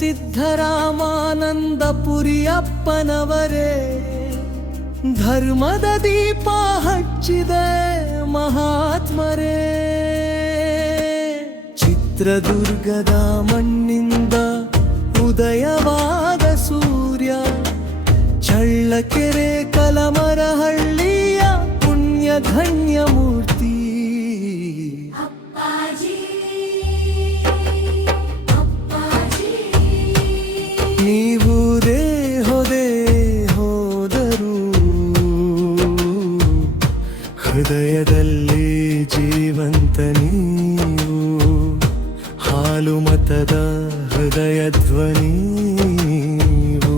ಸಿದ್ಧರಾಮಾನಂದಪುರಿಯಪ್ಪನವರೇ ಧರ್ಮದ ದೀಪ ಹಚ್ಚಿದೆ ಮಹಾತ್ಮರೇ. ಚಿತ್ರದುರ್ಗದ ಮಣ್ಣಿಂದ ಉದಯವಾದ ಸೂರ್ಯ, ಚಳ್ಳಕೆರೆ ಕಲಮರಹಳ್ಳಿಯ ಪುಣ್ಯ ಧನ್ಯ ಮೂರ್ತಿ. ನೀವು ದೇಹದೇ ಹೋದರು ಹೃದಯದಲ್ಲಿ ಜೀವಂತ ನೀವು, ಹಾಲು ಮತದ ಹೃದಯ ಧ್ವನಿ ನೀವು.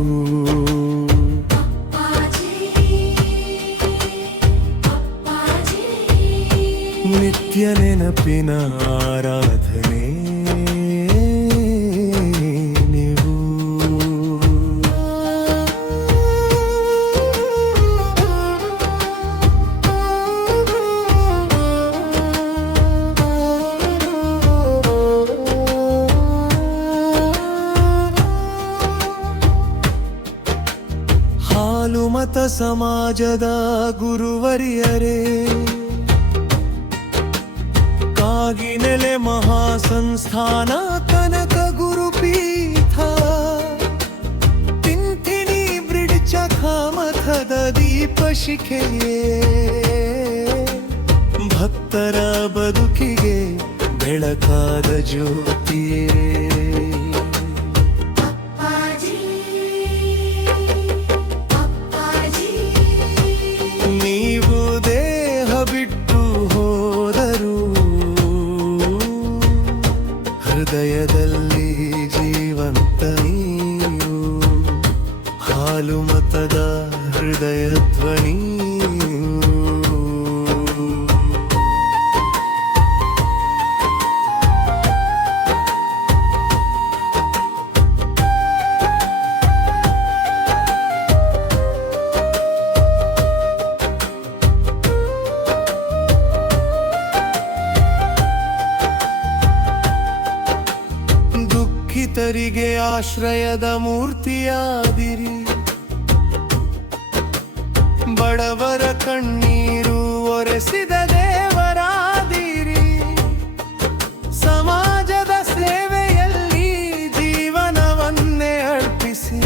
ನಿತ್ಯ ನೆನಪಿನ ಆರಾಧನೆ ನೀವು. ಹಾಲು ಮತ ಸಮಾಜದ ಗುರುವರಿಯರೇ, ಕಾಗಿನೆಲೆ ಮಹಾಸಂಸ್ಥಾನ ಕನಕ ಗುರುಪೀಠ, ತಿಂತಿಣಿ ಬ್ರಿಡ್ಜ ಮಠದ ದೀಪ ಶಿಖೆಯೇ, ಭಕ್ತರ ಬದುಕಿಗೆ ಬೆಳಕಾದ ಜ್ಯೋತಿಯೇ. ನೀವು ದೇಹ ಬಿಟ್ಟು ಹೋದರು ಹೃದಯದಲ್ಲಿ ಜೀವಂತ ನೀವು, ಹಾಲು ಮತದ ಹೃದಯ ಧ್ವನಿ. ದುಃಖಿತರಿಗೆ ಆಶ್ರಯದ ಮೂರ್ತಿಯಾದಿರಿ, ಬಡವರ ಕಣ್ಣೀರು ಒರೆಸಿದ ದೇವರಾದಿರಿ. ಸಮಾಜದ ಸೇವೆಯಲ್ಲಿ ಜೀವನವನ್ನೇ ಅರ್ಪಿಸಿ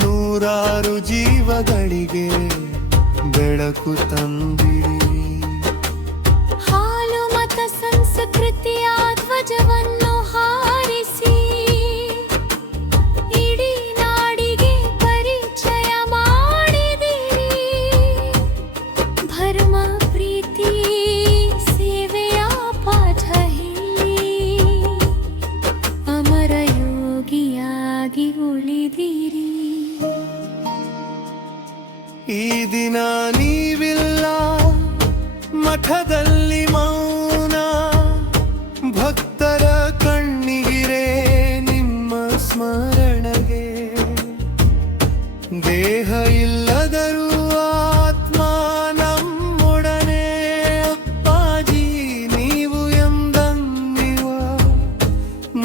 ನೂರಾರು ಜೀವಗಳಿಗೆ ಬೆಳಕು ತಂದಿರಿ. ಹಾಲು ಮತ ಸಂಸ್ಕೃತಿಯ ಧ್ವಜವನ್ನು ಹಾರಿಸಿ ಇಡೀ ನಾಡಿಗೆ ಪರಿಚಯ ಮಾಡಿದಿರಿ. ಧರ್ಮ ಪ್ರೀತಿ ಸೇವೆಯ ಪಾಠ ಹೇಳಿ ಅಮರ ಯೋಗಿಯಾಗಿ ಉಳಿದಿರಿ. ಈ ದಿನ ನೀವಿಲ್ಲ ಮಠದಲ್ಲಿ ಮೌನ, ಭಕ್ತರ ಕಣ್ಣಿಗಿರೆ ನಿಮ್ಮ ಸ್ಮರಣೆಗೆ. ದೇಹ ಇಲ್ಲದರೂ ಆತ್ಮ ನಮ್ಮೊಡನೆ, ಅಪ್ಪಾಜಿ ನೀವು ಎಂದನ್ನಿವ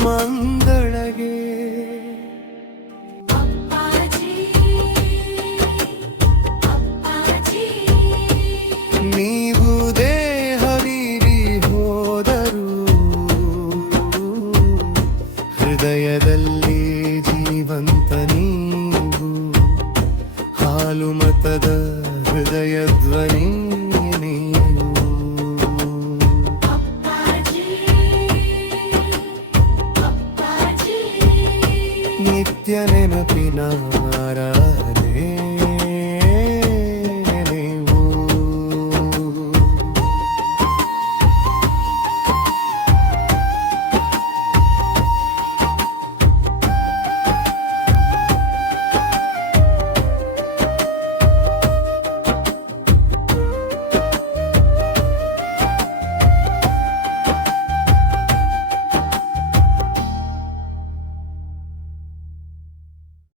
ಮಂಗಳಗೆ. ನೀವು ದೇಹ ಬೀರಿ ಹೋದರು ಹೃದಯದಲ್ಲಿ ಜೀವಂತ ನೀವು, ಹಾಲು ಮತದ ಹೃದಯ ಧ್ವನಿ ನೀವು. ನಿತ್ಯ ನೆನಪಿನ ಆರಾಧನೆ